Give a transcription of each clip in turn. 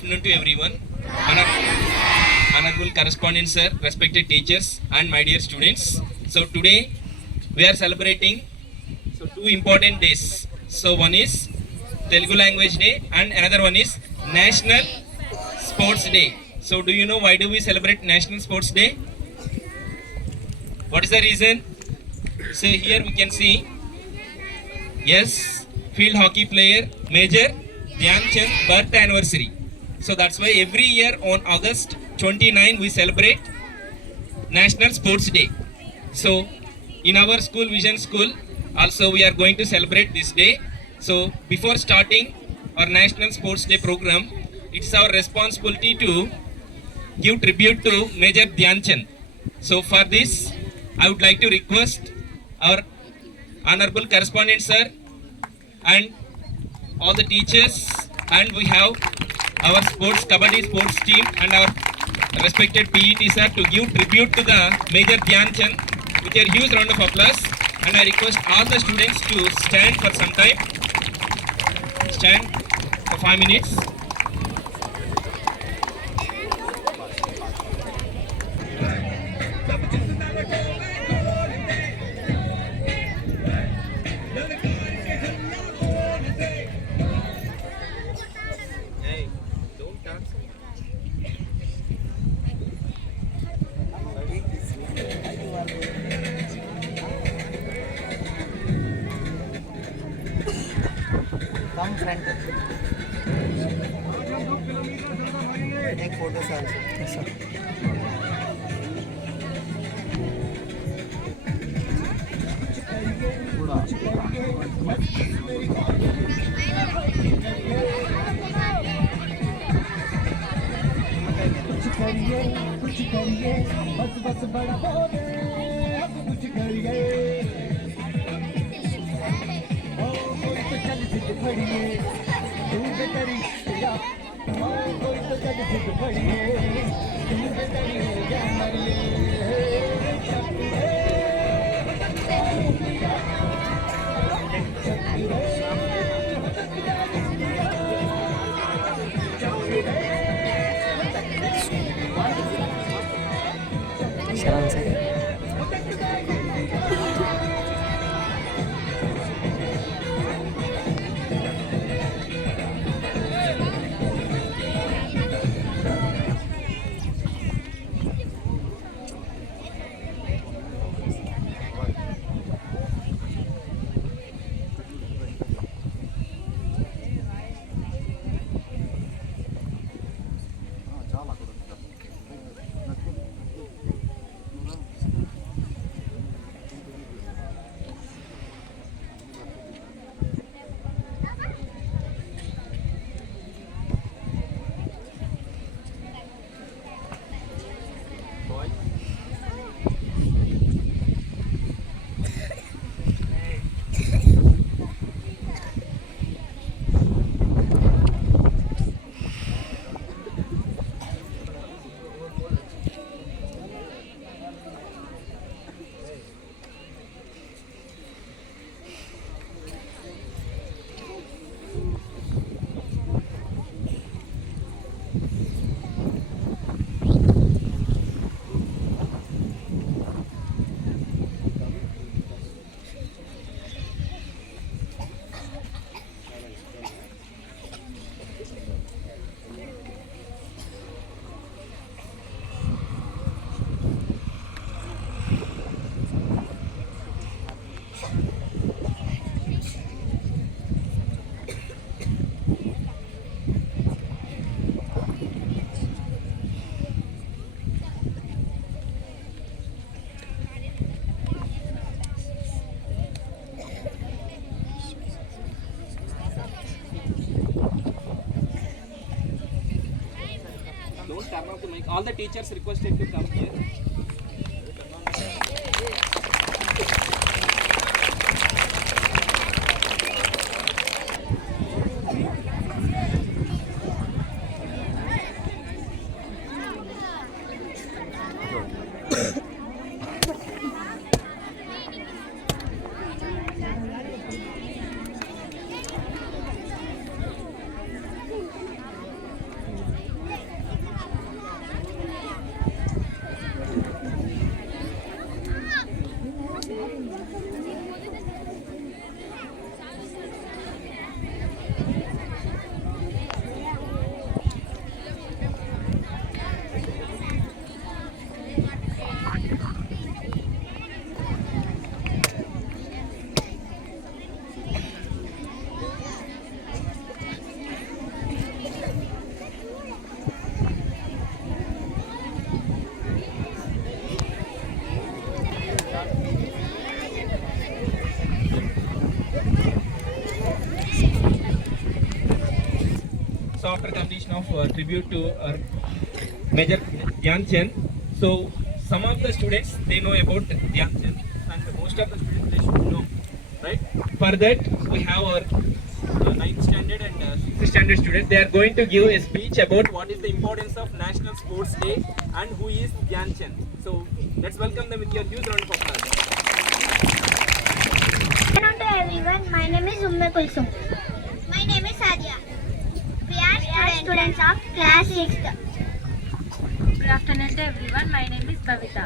afternoon to everyone. Honorable correspondent sir, respected teachers and my dear students. So today we are celebrating two important days. So one is Telugu Language Day and another one is National Sports Day. So do you know why do we celebrate National Sports Day? What is the reason? So here we can see, yes, field hockey player Major Dhyan Chand birth anniversary. So that's why every year on August 29 we celebrate National Sports Day. So in our school, Vision School, also we are going to celebrate this day. So before starting our National Sports Day program, it's our responsibility to give tribute to Major Dhyan Chand. So for this, I would like to request our Honorable Correspondent Sir and all the teachers, and we have our sports Kabaddi sports team and our respected PET sir to give tribute to the Major Dhyan Chand with a huge round of applause. And I request all the students to stand for some time. Stand for 5 minutes. Come front. Take photos also. Yes, sir. कुछ करिए बस बस बड़ा बोले अब कुछ करिए ओ कोई तो चल जिद पड़िए तू बेतरी या ओ कोई तो चल जिद पड़िए तू बेतरी हो जा Salam saya. Don't turn off the mic. All the teachers requested to come here. after completion of tribute to Major Dhyan Chand. So some of the students they know about Dhyan Chand, and most of the students they should know, right? For that we have our 9th standard and 6th standard students. They are going to give a speech about what is the importance of National Sports Day and who is Dhyan Chand. So let's welcome them with your huge round of applause. Good afternoon to everyone. My name is Umme Kulsum. My name is Sadia. We are students of class 6th. Good afternoon to everyone. My name is Bhavita.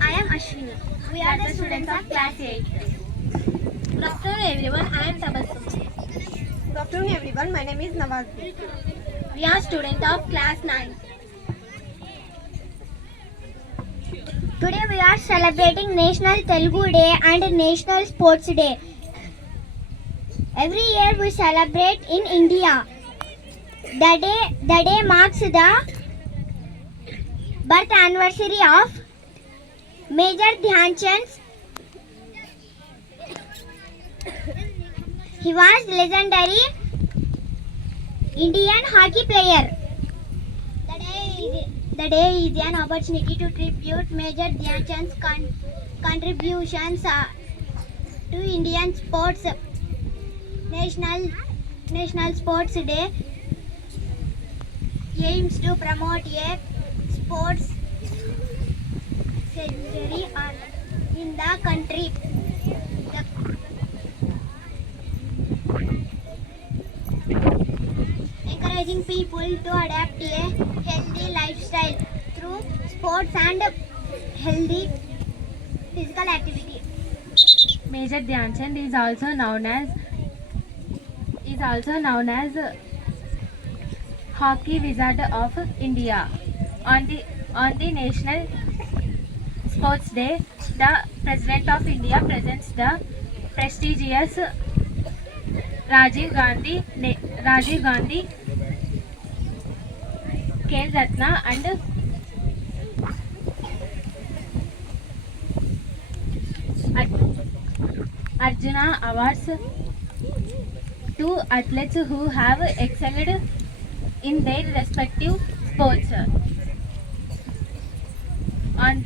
I am Ashwini. We are the students of class 8. Good afternoon everyone. I am Tabassum. Good afternoon everyone, my name is Nawaz. We are students of class 9. Today we are celebrating National Telugu Day and National Sports Day. Every year we celebrate in India. The day marks the birth anniversary of Major Dhyan Chand. He was legendary Indian hockey player. The day is an opportunity to tribute Major Dhyan Chand's contributions to Indian sports. National Sports Day aims to promote a sports century in the country. Encouraging people to adapt a healthy lifestyle through sports and healthy physical activity. Major Dhyan Chand is also known as Hockey Wizard of India. On the National Sports Day, the President of India presents the prestigious Rajiv Gandhi Khel Ratna and Arjuna Awards to athletes who have excelled in their respective sports. On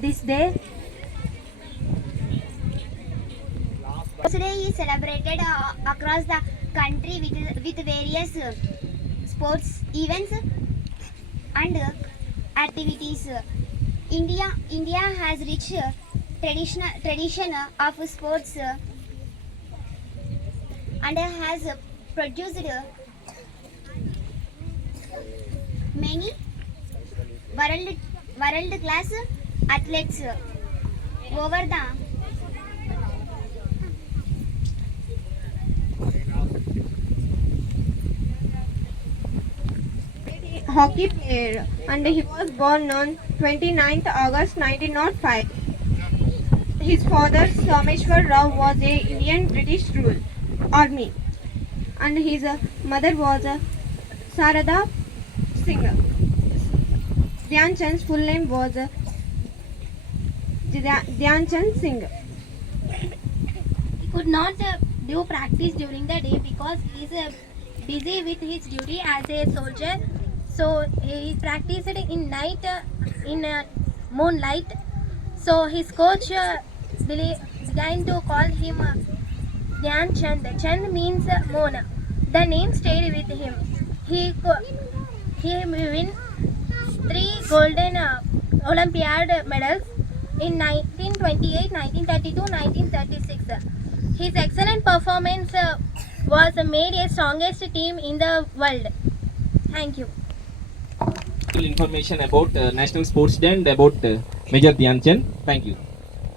this day, Sports Day is celebrated across the country with various sports events and activities. India has rich tradition of sports and has produced many world class athletes over the Hockey player and he was born on 29th August 1905. His father Someshwar Rao was a Indian British rule army and his mother was Sarada Singh. Dhyan Chand's full name was Dhyan Chand Singh. he could not do practice during the day because he is busy with his duty as a soldier. So he practiced in night in moonlight. So his coach began to call him Dhyan Chand. Chand means moon. The name stayed with him. He won 3 golden Olympiad medals in 1928, 1932, 1936. His excellent performance was made a strongest team in the world. Thank you. Information about National Sports Day and about Major Dhyan Chand. Thank you.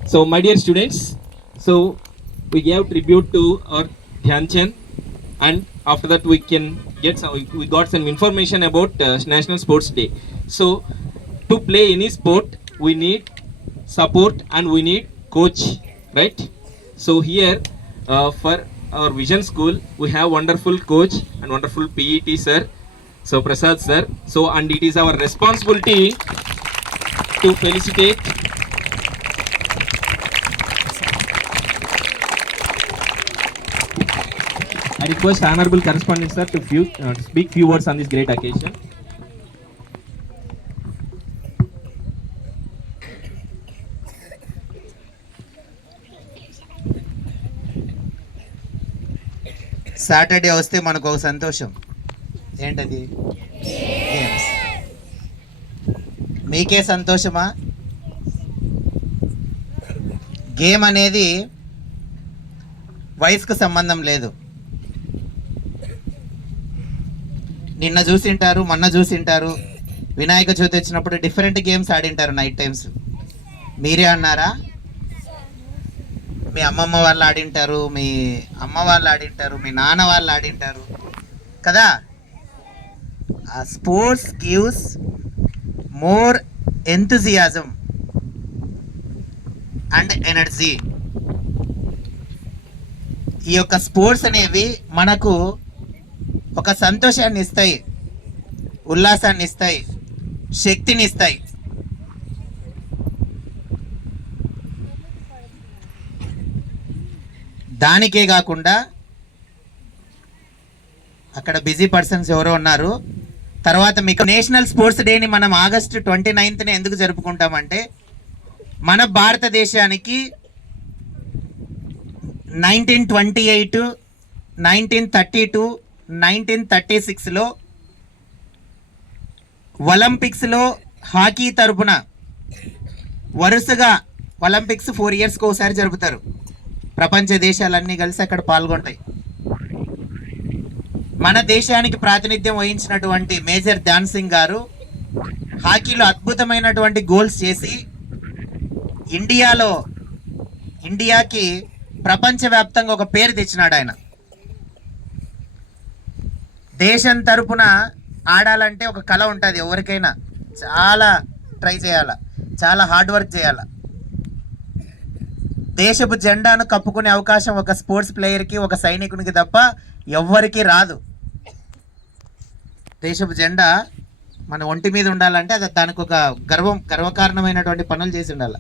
So, my dear students, so we gave tribute to our Dhyan Chand, and after that we got some information about National Sports Day. So, to play any sport, we need support and we need coach, right? So here for our Vision School, we have wonderful coach and wonderful PET sir. So Prasad sir, so and it is our responsibility to felicitate I request Honorable Correspondent Sir to speak few words on this great occasion. Saturday వస్తే మనకు ఒక సంతోషం. ఏంటది? గేమ్స్. మీకే సంతోషమా? గేమ్ అనేది వయసుకు సంబంధం లేదు. నిన్న చూసింటారు, మొన్న చూసింటారు, వినాయక చవితి వచ్చినప్పుడు డిఫరెంట్ గేమ్స్ ఆడింటారు నైట్ టైమ్స్. మీరే అన్నారా? మీ అమ్మమ్మ వాళ్ళు ఆడింటారు, మీ అమ్మ వాళ్ళు ఆడింటారు, మీ నాన్న వాళ్ళు ఆడింటారు కదా. ఆ sports gives more enthusiasm and energy. ఈ యొక్క స్పోర్ట్స్ అనేవి మనకు ఒక సంతోషాన్ని ఇస్తాయి, ఉల్లాసాన్ని ఇస్తాయి, శక్తిని ఇస్తాయి. దానికే కాకుండా అక్కడ బిజీ పర్సన్స్ ఎవరో ఉన్నారు. తర్వాత మీకు నేషనల్ స్పోర్ట్స్ డేని మనం ఆగస్టు 29న ఎందుకు జరుపుకుంటామంటే మన భారతదేశానికి 1928, 1932, 1936లో ఒలింపిక్స్లో హాకీ తరపున వరుసగా ఒలింపిక్స్ 4 ఇయర్స్కి ఒకసారి జరుపుతారు. ప్రపంచ దేశాలన్నీ కలిసి అక్కడ పాల్గొంటాయి. మన దేశానికి ప్రాతినిధ్యం వహించినటువంటి మేజర్ ధ్యాన్ సింగ్ గారు హాకీలో అద్భుతమైనటువంటి గోల్స్ చేసి ఇండియాకి ప్రపంచవ్యాప్తంగా ఒక పేరు తెచ్చినాడు. ఆయన దేశం తరపున ఆడాలంటే ఒక కళ ఉంటుంది ఎవరికైనా. చాలా ట్రై చేయాల, చాలా హార్డ్ వర్క్ చేయాల. దేశపు జెండాను కప్పుకునే అవకాశం ఒక స్పోర్ట్స్ ప్లేయర్కి, ఒక సైనికునికి తప్ప ఎవ్వరికీ రాదు. దేశపు జెండా మన ఒంటి మీద ఉండాలంటే అది దానికి ఒక గర్వకారణమైనటువంటి పనులు చేసి ఉండాలి.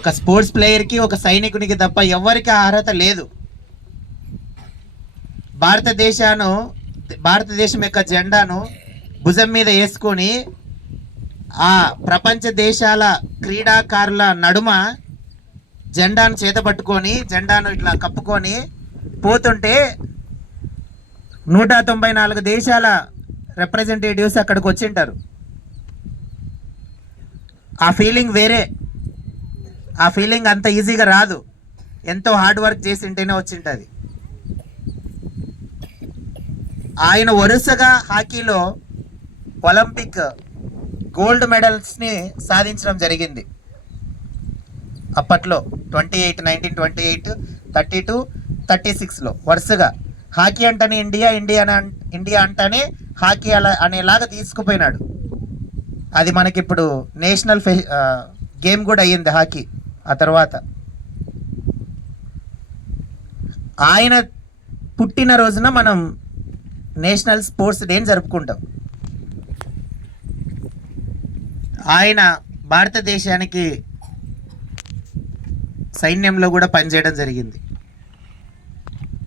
ఒక స్పోర్ట్స్ ప్లేయర్కి, ఒక సైనికునికి తప్ప ఎవ్వరికి అర్హత లేదు. భారతదేశం యొక్క జెండాను భుజం మీద వేసుకొని ఆ ప్రపంచ దేశాల క్రీడాకారుల నడుమ జెండాను చేతపట్టుకొని, జెండాను ఇట్లా కప్పుకొని పోతుంటే 194 దేశాల రిప్రజెంటేటివ్స్ అక్కడికి వచ్చింటారు. ఆ ఫీలింగ్ వేరే. ఆ ఫీలింగ్ అంత ఈజీగా రాదు. ఎంతో హార్డ్ వర్క్ చేసి ఉంటేనే వచ్చింటుంది. ఆయన వరుసగా హాకీలో ఒలింపిక్ గోల్డ్ మెడల్స్ని సాధించడం జరిగింది. అప్పట్లో 1928, 32, 36లో వరుసగా హాకీ అంటేనే ఇండియా అంటేనే హాకీ అనేలాగా తీసుకుపోయినాడు. అది మనకిప్పుడు నేషనల్ గేమ్ కూడా అయ్యింది హాకీ. ఆ తర్వాత ఆయన పుట్టిన రోజున మనం నేషనల్ స్పోర్ట్స్ డేని జరుపుకుంటాం. ఆయన భారతదేశానికి సైన్యంలో కూడా పనిచేయడం జరిగింది.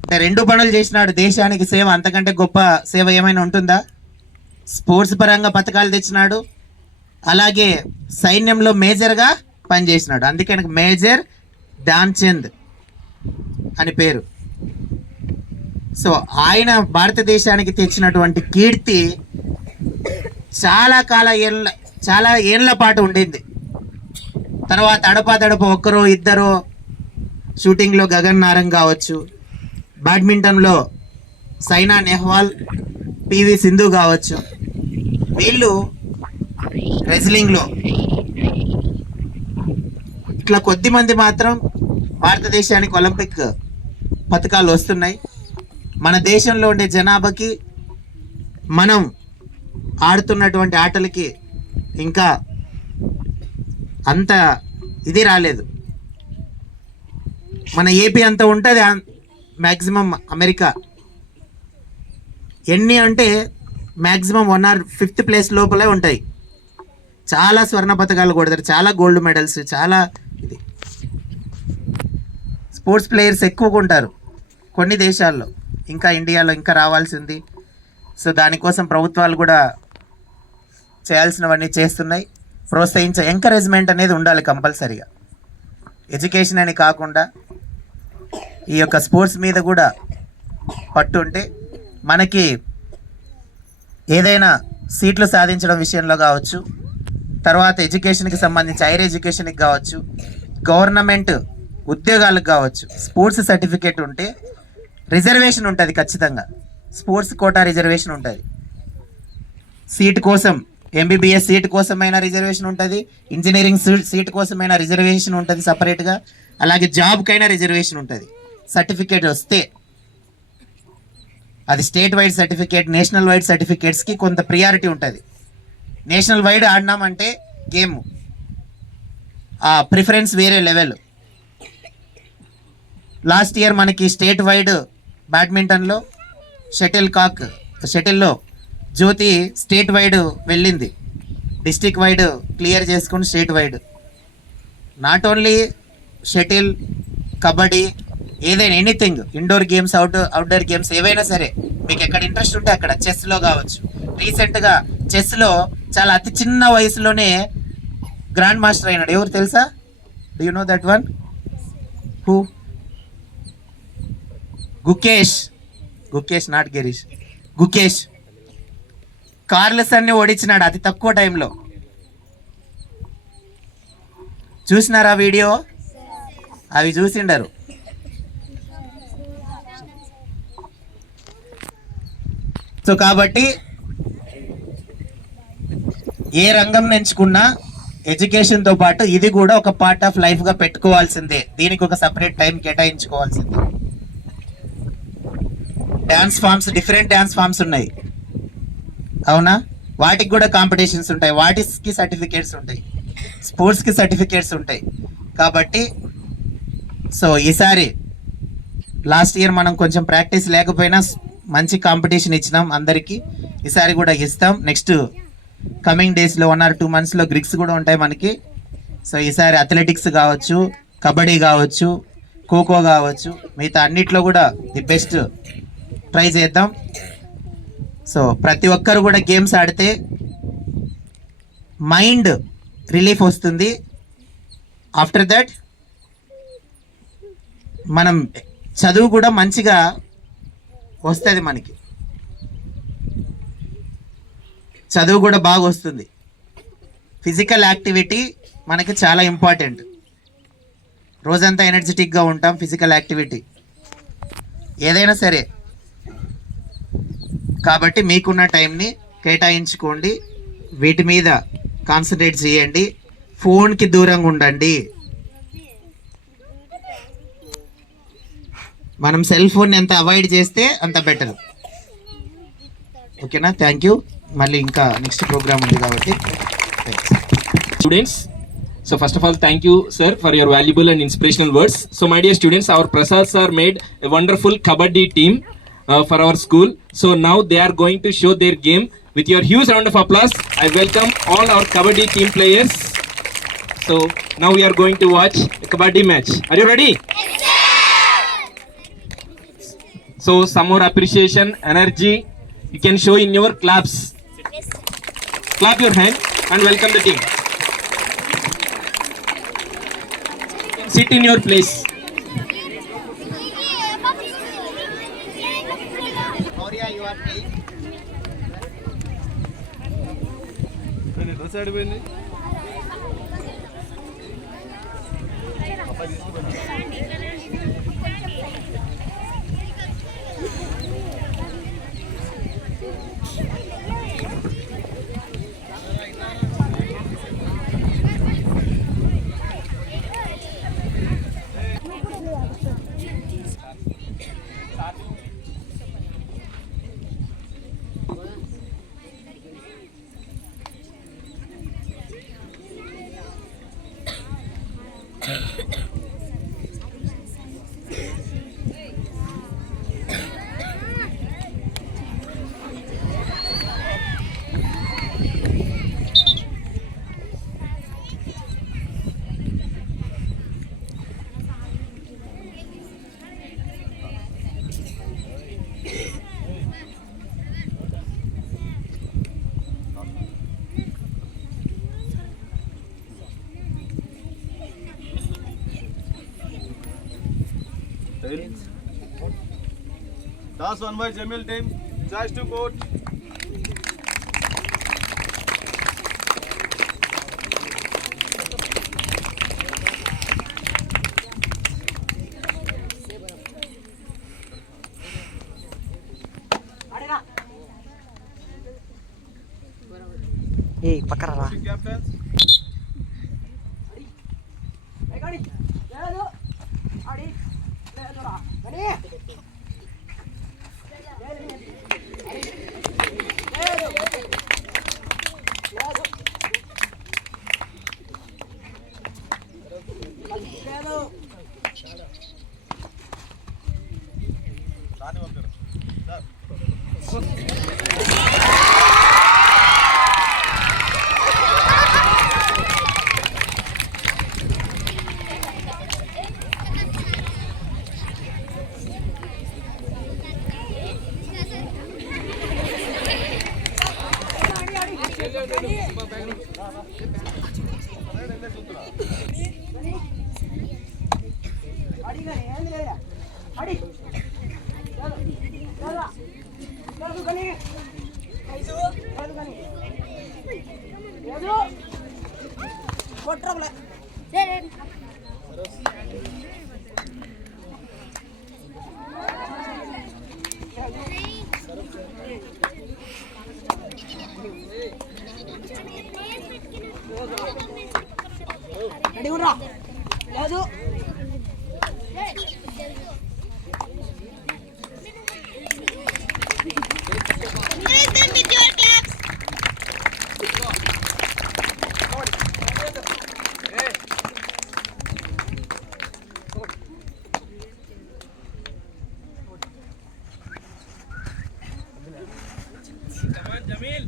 అంటే 2 పనులు చేసినాడు. దేశానికి సేవ, అంతకంటే గొప్ప సేవ ఏమైనా ఉంటుందా? స్పోర్ట్స్ పరంగా పథకాలు తెచ్చినాడు, అలాగే సైన్యంలో మేజర్గా పనిచేసినాడు. అందుకే ఆయనకు మేజర్ ధ్యాన్ చంద్ అని పేరు. సో ఆయన భారతదేశానికి తెచ్చినటువంటి కీర్తి చాలా ఏళ్ళ పాటు ఉండింది. తర్వాత అడపాదడప ఒక్కరో ఇద్దరో, షూటింగ్లో గగన్ నారంగ్ కావచ్చు, బ్యాడ్మింటన్లో సైనా నెహ్వాల్, పివి సింధు కావచ్చు, వీళ్ళు రెజ్లింగ్లో ఇట్లా కొద్దిమంది మాత్రం భారతదేశానికి ఒలింపిక్ పథకాలు వస్తున్నాయి. మన దేశంలో ఉండే జనాభాకి, మనం ఆడుతున్నటువంటి ఆటలకి ఇంకా అంత ఇది రాలేదు. మన ఏపీ అంత ఉంటుంది, మ్యాక్సిమం అమెరికా ఎన్ని అంటే మ్యాక్సిమం 1 or 5th ప్లేస్ లోపలే ఉంటాయి. చాలా స్వర్ణ పథకాలు కొడతారు, చాలా గోల్డ్ మెడల్స్, చాలా ఇది. స్పోర్ట్స్ ప్లేయర్స్ ఎక్కువగా ఉంటారు కొన్ని దేశాల్లో, ఇంకా ఇండియాలో ఇంకా రావాల్సి ఉంది. సో దానికోసం ప్రభుత్వాలు కూడా చేయాల్సినవన్నీ చేస్తున్నాయి. ప్రోత్సహించే ఎంకరేజ్మెంట్ అనేది ఉండాలి కంపల్సరీగా. ఎడ్యుకేషన్ అని కాకుండా ఈ యొక్క స్పోర్ట్స్ మీద కూడా పట్టు ఉంటే మనకి ఏదైనా సీట్లు సాధించడం విషయంలో కావచ్చు, తర్వాత ఎడ్యుకేషన్కి సంబంధించి హైయర్ ఎడ్యుకేషన్కి కావచ్చు, గవర్నమెంట్ ఉద్యోగాలకు కావచ్చు, స్పోర్ట్స్ సర్టిఫికేట్ ఉంటే రిజర్వేషన్ ఉంటుంది. ఖచ్చితంగా స్పోర్ట్స్ కోటా రిజర్వేషన్ ఉంటుంది. సీట్ కోసం ఎంబీబీఎస్ సీట్ కోసమైనా రిజర్వేషన్ ఉంటుంది, ఇంజనీరింగ్ సీట్ కోసమైనా రిజర్వేషన్ ఉంటుంది సపరేట్గా, అలాగే జాబ్కైనా రిజర్వేషన్ ఉంటుంది. సర్టిఫికేట్ వస్తే అది state wide certificate, national wide సర్టిఫికేట్స్కి కొంత ప్రియారిటీ ఉంటుంది. నేషనల్ వైడ్ ఆడినామంటే గేమ్ ఆ ప్రిఫరెన్స్ వేరే లెవెల్. లాస్ట్ ఇయర్ మనకి స్టేట్ వైడ్ బ్యాడ్మింటన్లో షటిల్లో జ్యోతి స్టేట్ వైడ్ వెళ్ళింది, డిస్ట్రిక్ట్ వైడ్ క్లియర్ చేసుకుని state wide. Not only shuttle, kabaddi, ఏదైనా anything, indoor games, outdoor games ఏవైనా సరే మీకు ఎక్కడ ఇంట్రెస్ట్ ఉంటే అక్కడ. చెస్లో కావచ్చు, రీసెంట్గా చెస్లో చాలా అతి చిన్న వయసులోనే గ్రాండ్ మాస్టర్ అయినాడు. ఎవరు తెలుసా? Do you know that one? Who? Gukesh, not Girish, Gukesh. కార్లెసన్ని ఓడించినాడు అతి తక్కువ టైంలో. చూసినారా వీడియో? అవి చూసిండరు. సో కాబట్టి ఏ రంగం ఎంచుకున్నా ఎడ్యుకేషన్తో పాటు ఇది కూడా ఒక పార్ట్ ఆఫ్ లైఫ్గా పెట్టుకోవాల్సిందే. దీనికి ఒక సపరేట్ టైం కేటాయించుకోవాల్సిందే. Dance forms, different dance forms ఉన్నాయి, అవునా? వాటికి కూడా కాంపిటీషన్స్ ఉంటాయి, వాటికి సర్టిఫికేట్స్ ఉంటాయి, స్పోర్ట్స్కి సర్టిఫికేట్స్ ఉంటాయి. కాబట్టి సో ఈసారి లాస్ట్ ఇయర్ మనం కొంచెం ప్రాక్టీస్ లేకపోయినా మంచి కాంపిటీషన్ ఇచ్చినాం అందరికీ. ఈసారి కూడా ఇస్తాం. నెక్స్ట్ కమింగ్ డేస్లో 1 or 2 monthsలో గ్రిక్స్ కూడా ఉంటాయి మనకి. సో ఈసారి అథ్లెటిక్స్ కావచ్చు, కబడ్డీ కావచ్చు, ఖోఖో కావచ్చు, మిగతా అన్నిట్లో కూడా ది బెస్ట్ ట్రై చేద్దాం. సో ప్రతి ఒక్కరు కూడా గేమ్స్ ఆడితే మైండ్ రిలీఫ్ వస్తుంది. ఆఫ్టర్ దట్ మనం చదువు కూడా మంచిగా వస్తుంది, మనకి చదువు కూడా బాగా వస్తుంది. ఫిజికల్ యాక్టివిటీ మనకి చాలా ఇంపార్టెంట్. రోజంతా ఎనర్జెటిక్గా ఉంటాం. ఫిజికల్ యాక్టివిటీ ఏదైనా సరే. కాబట్టి మీకున్న టైంని కేటాయించుకోండి, వీటి మీద కాన్సన్ట్రేట్ చేయండి, ఫోన్కి దూరంగా ఉండండి. మనం సెల్ ఫోన్ ఎంత అవాయిడ్ చేస్తే అంత బెటర్. ఓకేనా? Thank you. మళ్ళీ ఇంకా నెక్స్ట్ ప్రోగ్రామ్ ఉంది కాబట్టి. Students, so first of all, thank you, sir, for your valuable and inspirational words. So my dear students, our Prasad sir made a wonderful kabaddi team for our school. So now they are going to show their game. With your huge round of applause, I welcome all our kabaddi team players. So now we are going to watch a kabaddi match. Are you ready? Yes, sir. So some more appreciation, energy you can show in your claps. Yes. Clap your hand and welcome the team. Sit in your place. Toss won by Jamil team. Choice to court. Coaching captains. Rani Vakar. Sir. Come on, Jamil.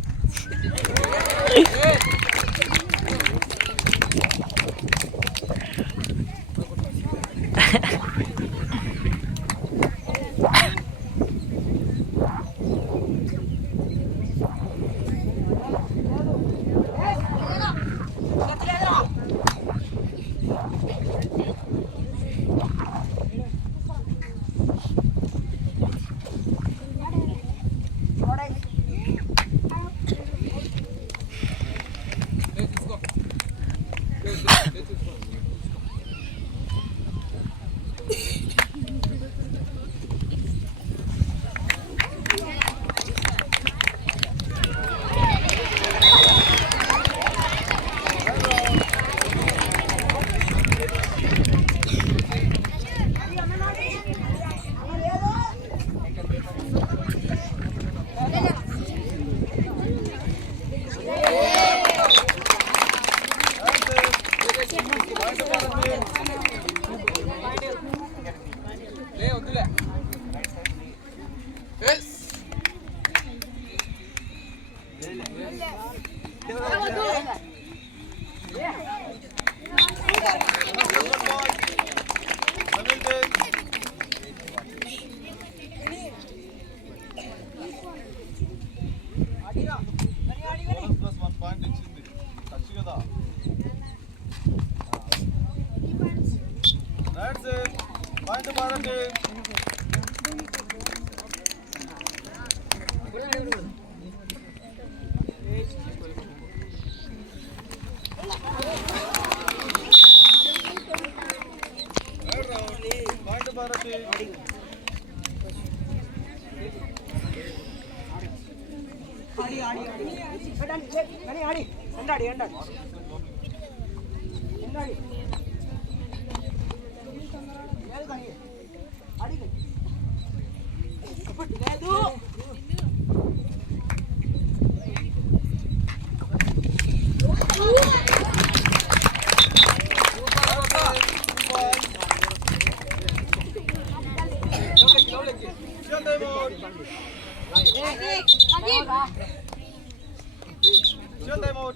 Plus 1 point ఇచ్చింది టచ్ కదా. That's it. Point to Bharat team. Point to Bharat team. Shut them out. Shut them out.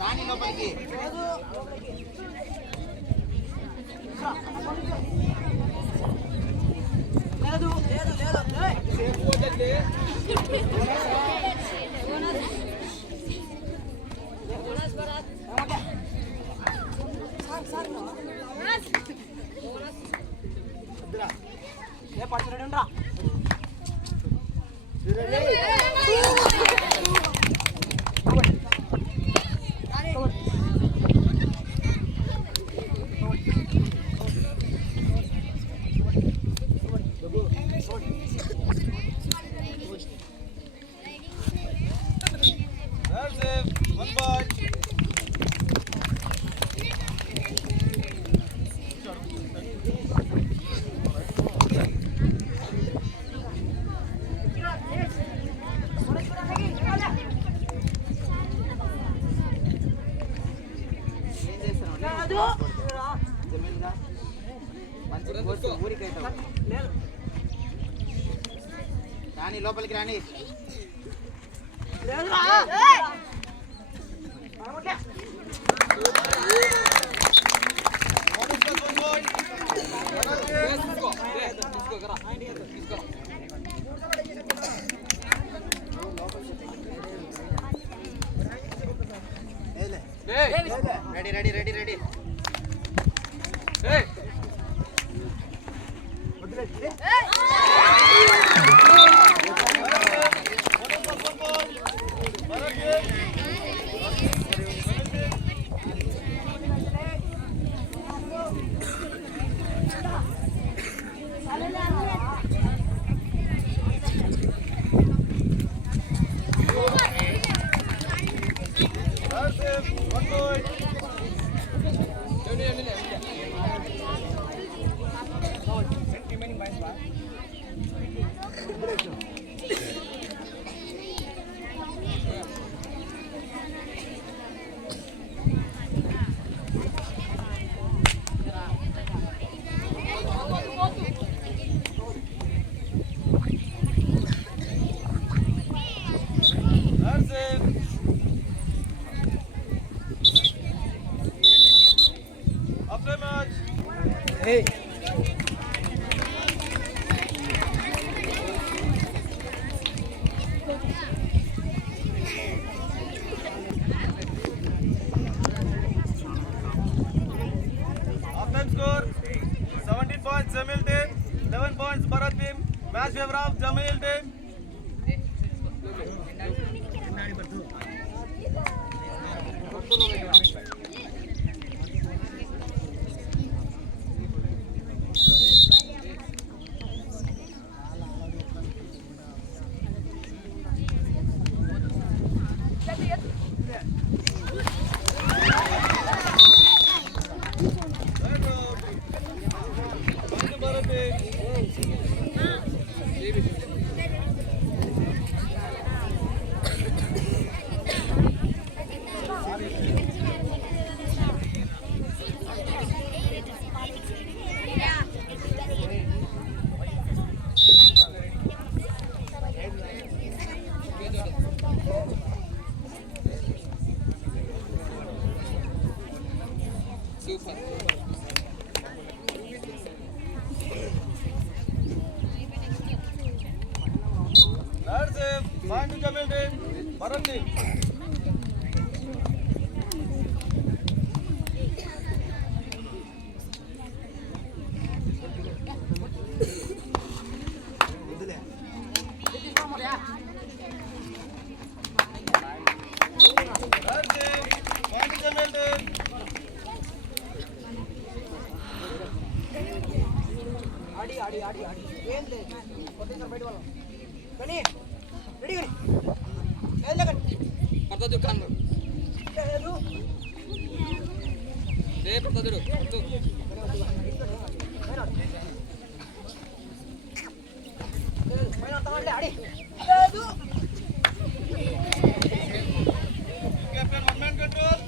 రాణి లోపలికి. That's it. One ball. జమీన్గా మంచి కోచ్ ఊరికైతే రాణి లోపలికి రాణి. Bonus plus one ball. Ready ready ready ready. Bonus plus one ball. Bharat game. That's it. One point. That's it. After match. Half-time score 17 points Jamil team, 11 points Bharat team. Match favor of Jamil team. Bharat team. That's it. Point to Jamil team. Bharat team. That's it. Point to Jamil team. Captain, one man control.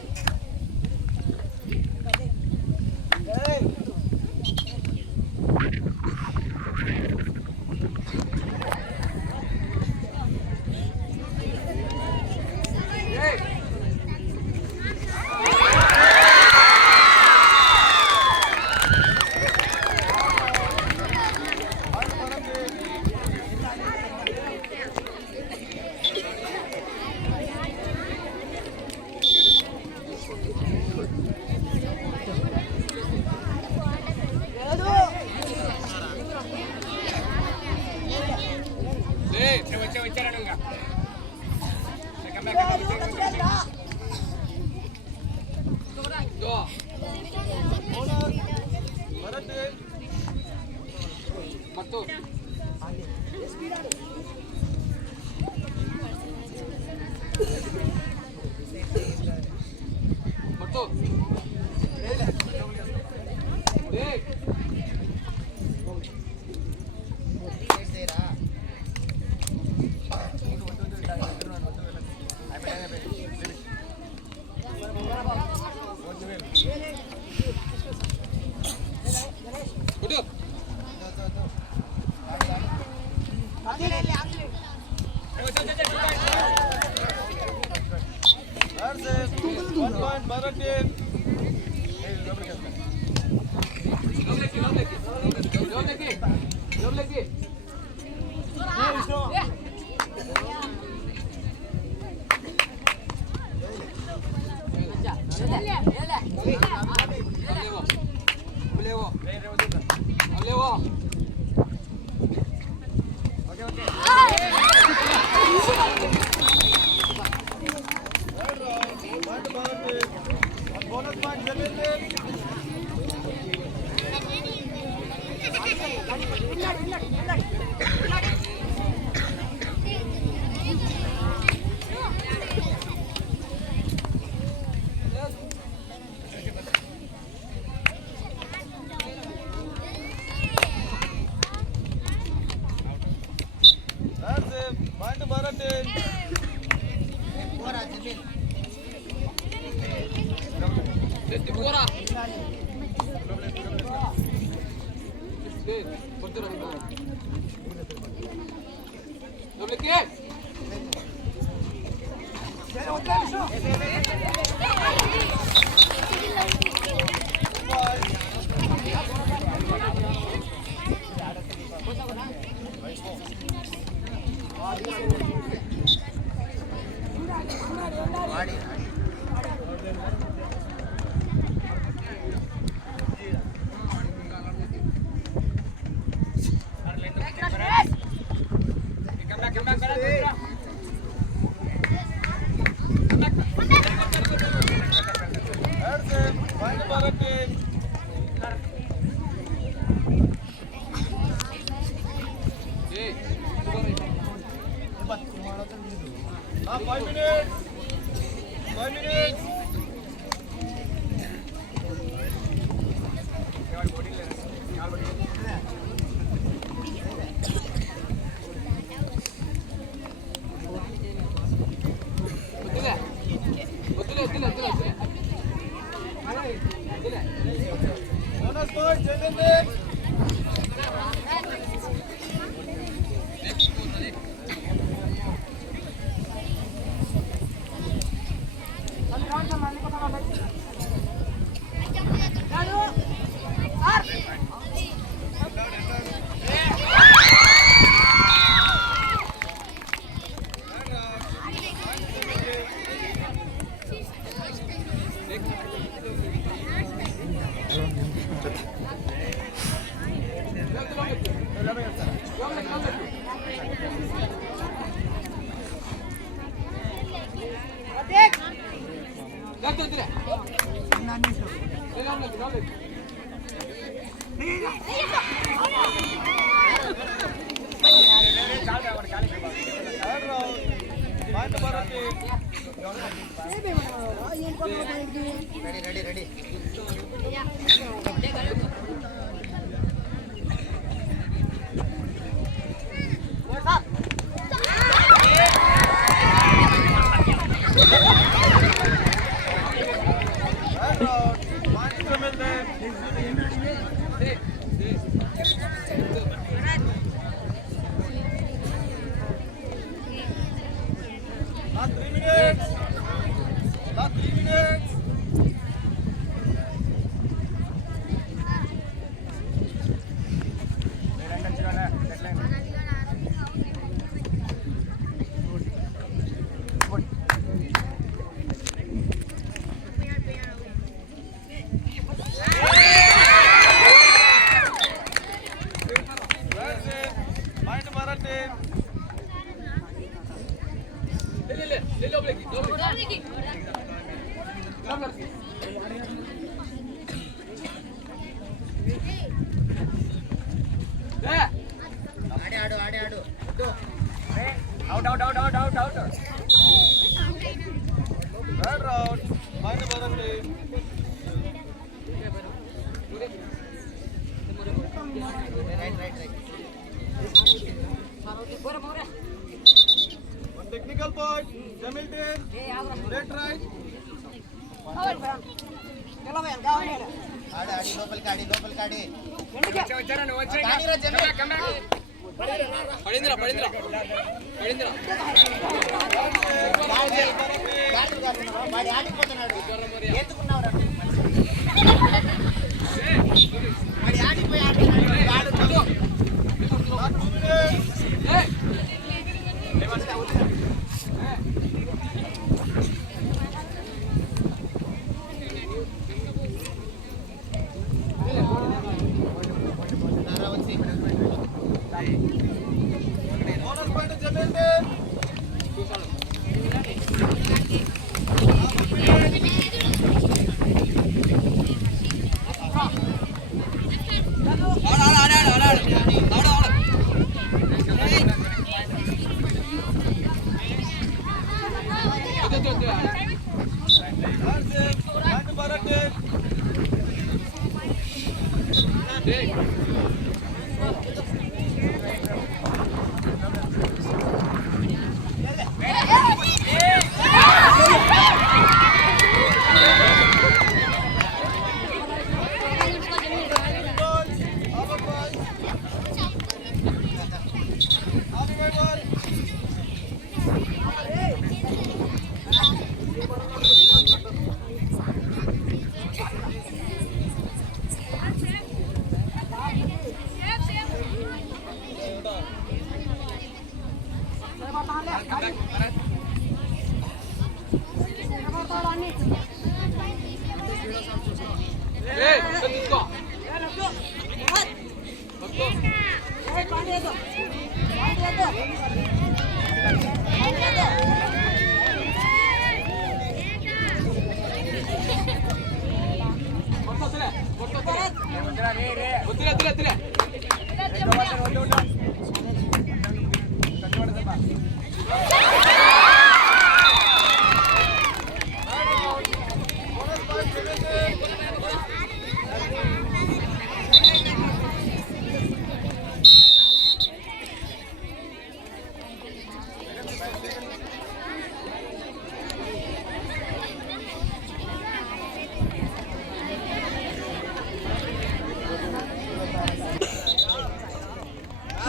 That's it. 1 point Bharat team. Point Bharat team. Bonus point Jamil team. That's it. Point Bharat team. That's it. Point Bharat team. Ah, 5 minutes. 5 minutes. Bonus point Jamil team. Third round. Point Bharat team. Third round. Point Jamil team. Last 3 minutes. Last 3 minutes. That's it. Point Bharat team. Third round. Point Bharat team. One technical point. Jamil team. Left right. ఆడి లోపలికి ఆడి కానీరా జమీల్. వాడి ఆడిపోతున్నాడు ఎందుకున్నావురా వాడి ఆడిపోయి ఆడుతున్నాడు. Bonus point to Jamil team. Back to Bharat team.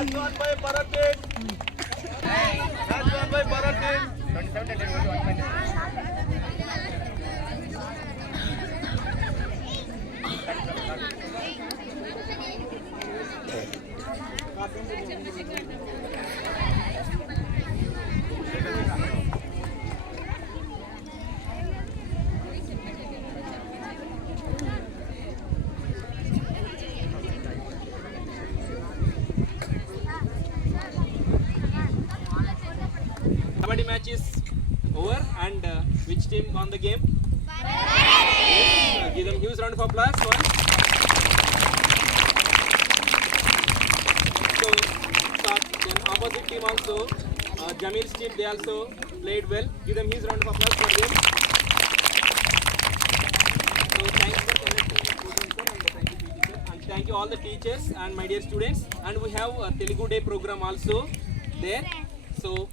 Match won by Bharat team. Match won by Bharat team. Kabaddi match is over, and which team won the game? Give them huge round of applause. One. So then opposite team also, Jamil's team, they also played well. Give them huge round of applause for them. So thanks for connecting, sir, and thank you all the teachers and my dear students. And we have a Telugu Day program also there. So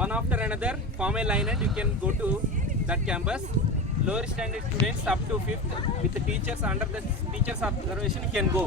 one after another, form a line and you can go to that campus. Lower standard students up to 5th with the teachers, under the teachers observation you can go.